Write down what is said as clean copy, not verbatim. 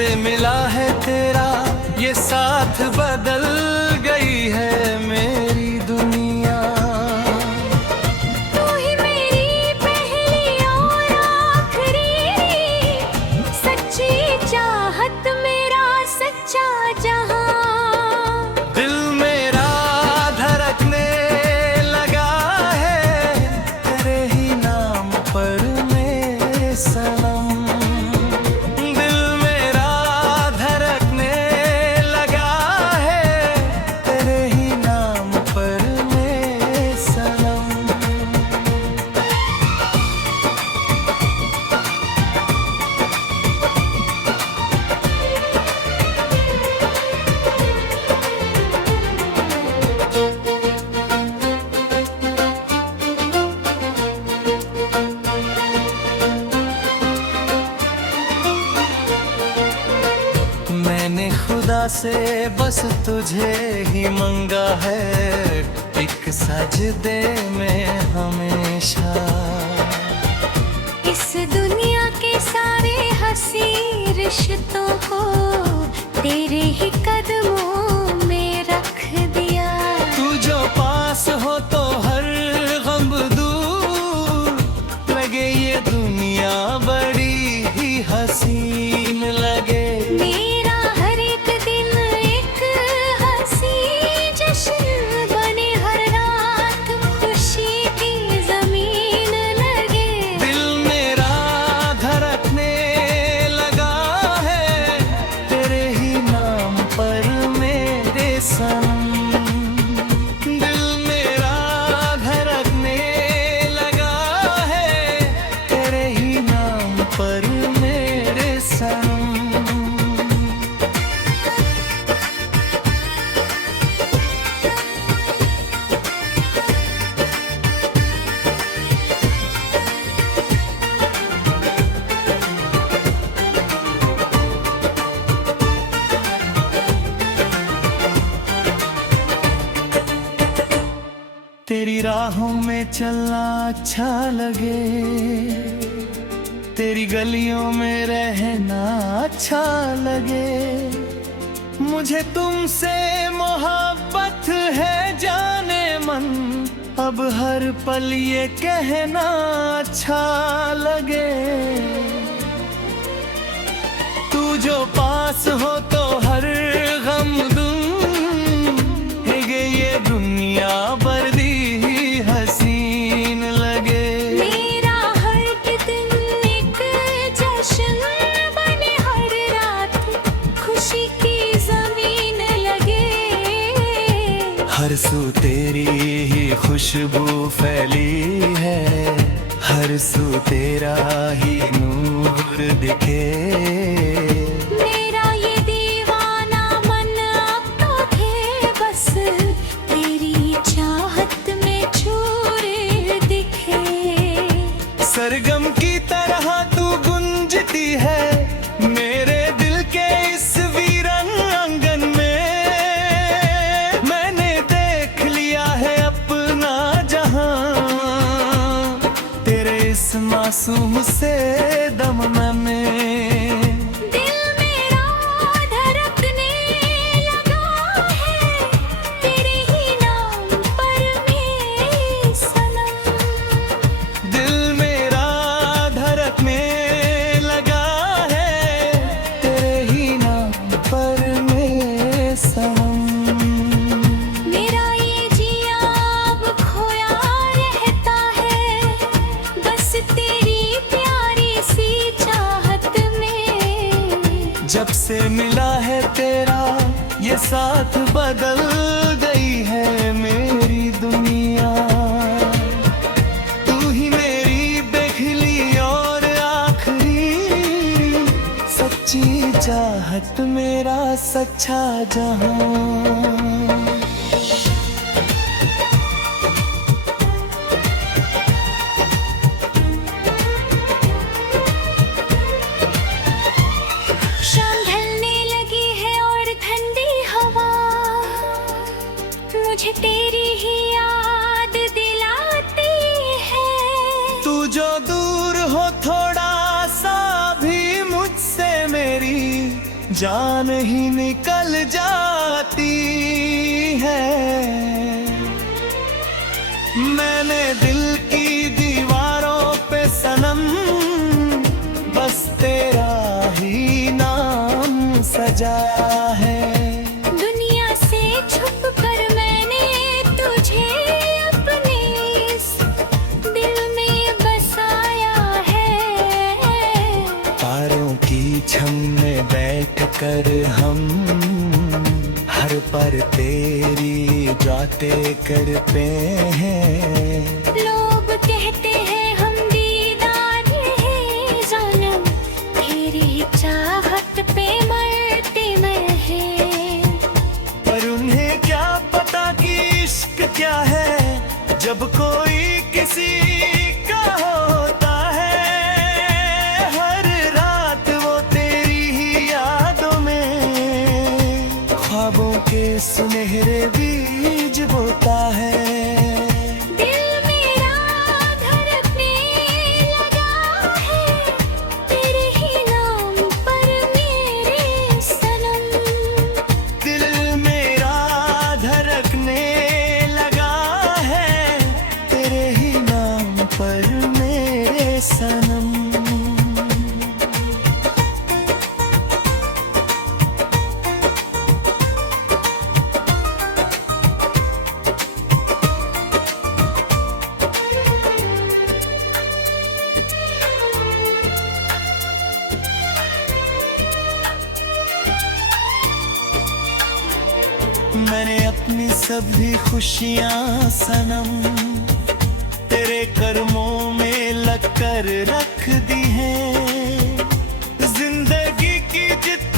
से मिला है तेरा ये साथ बदल गई है मेरी दुनिया। तू ही मेरी पहली और आखिरी सच्ची चाहत, मेरा सच्चा जहां। दिल मेरा धड़कने लगा है तेरे ही नाम पर मेरे सनम। खुदा से बस तुझे ही मंगा है एक सजदे में हमेशा। इस दुनिया के सारे हंसी रिश्तों को तेरे ही कदमों में रख दिया। तू जो पास हो तो हर गम दूर लगे, ये दुनिया बड़ी ही हसीन लगे। दिल मेरा धड़कने लगा है तेरे ही नाम पर मेरे सनम। तेरी राहों में चलना अच्छा लगे, तेरी गलियों में रहना अच्छा लगे। मुझे तुमसे मोहब्बत है जाने मन, अब हर पल ये कहना अच्छा लगे। तू जो पास हो तो हर गम दूं, ये दुनिया बड़ी हसीन लगे। मेरा हर दिन एक जश्न बने, हर रात खुशी की जमीन लगे। हर सू तेरी ही खुशबू फैली है, हर सू तेरा ही नूर दिखे। सरगम की तरह तू गुंजती है मेरे दिल के इस वीरन आंगन में। मैंने देख लिया है अपना जहां तेरे इस मासूम से दम में। जब से मिला है तेरा ये साथ बदल गई है मेरी दुनिया। तू ही मेरी पहली और आखिरी सच्ची चाहत, मेरा सच्चा जहां। मुझे तेरी ही याद दिलाती है। तू जो दूर हो थोड़ा सा भी मुझसे मेरी जान ही निकल जाती है। मैंने दिल की दीवारों पे सनम बस तेरा ही नाम सजाया है। दुनिया से छुप कर मैंने तुझे अपने इस दिल में बसाया है। तारों की छम में बैठ कर हम हर पर तेरी बातें करते हैं। लोग कहते हैं हम दीदार हैं जानम, तेरी चाहत पे मरते मैं हैं। पर उन्हें क्या पता कि इश्क क्या है, जब कोई किसी का होता है। हर रात वो तेरी ही यादों में ख्वाबों के सुनहरे बीज बोता है। दिल मेरा धड़कने लगा है तेरे ही नाम पर मेरे सनम। दिल मेरा धड़कने लगा है तेरे ही नाम पर मेरे सनम। मैंने अपनी सभी खुशियाँ सनम तेरे कर्मों में लगकर रख दी हैं। जिंदगी की जितनी